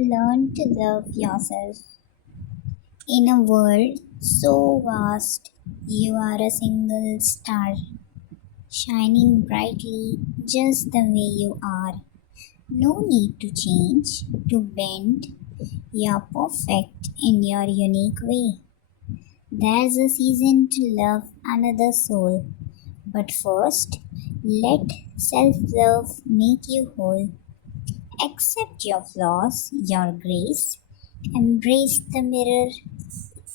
Learn to love yourself. In a world so vast, you are a single star, shining brightly just the way you are. No need to change, to bend. You're perfect in your unique way. There's a season to love another soul. But first, let self love make you whole. Accept your flaws, your grace. Embrace the mirror,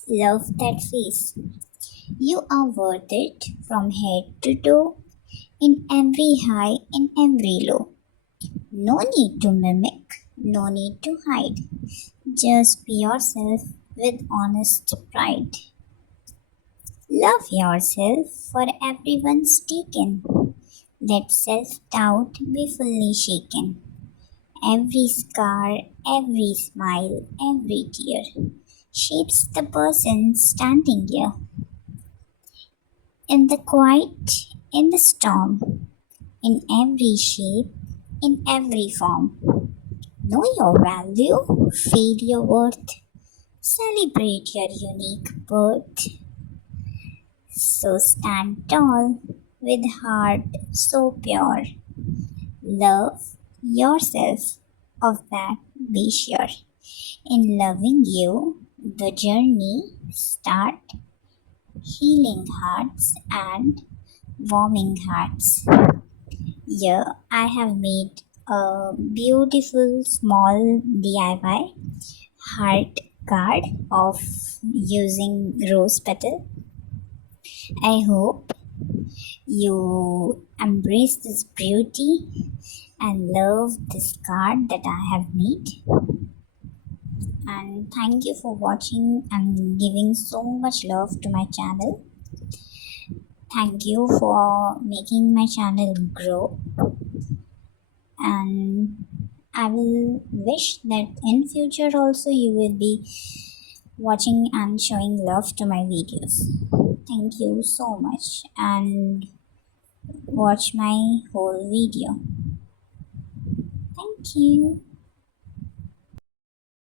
love that face. You are worth it from head to toe, in every high, in every low. No need to mimic, no need to hide. Just be yourself with honest pride. Love yourself, for everyone's taken. Let self doubt be fully shaken. Every scar, every smile, every tear shapes the person standing here. In the quiet, in the storm, in every shape, in every form. Know your value, feel your worth, celebrate your unique birth. So stand tall with heart so pure. Love yourself, of that be sure. In loving you, the journey start healing hearts and warming hearts. Here I have made a beautiful small DIY heart card of using rose petal. I hope you embrace this beauty and love this card that I have made. And thank you for watching and giving so much love to my channel. Thank you for making my channel grow, and I will wish that in future also you will be watching and showing love to my videos. Thank you so much and watch my whole video. Thank you.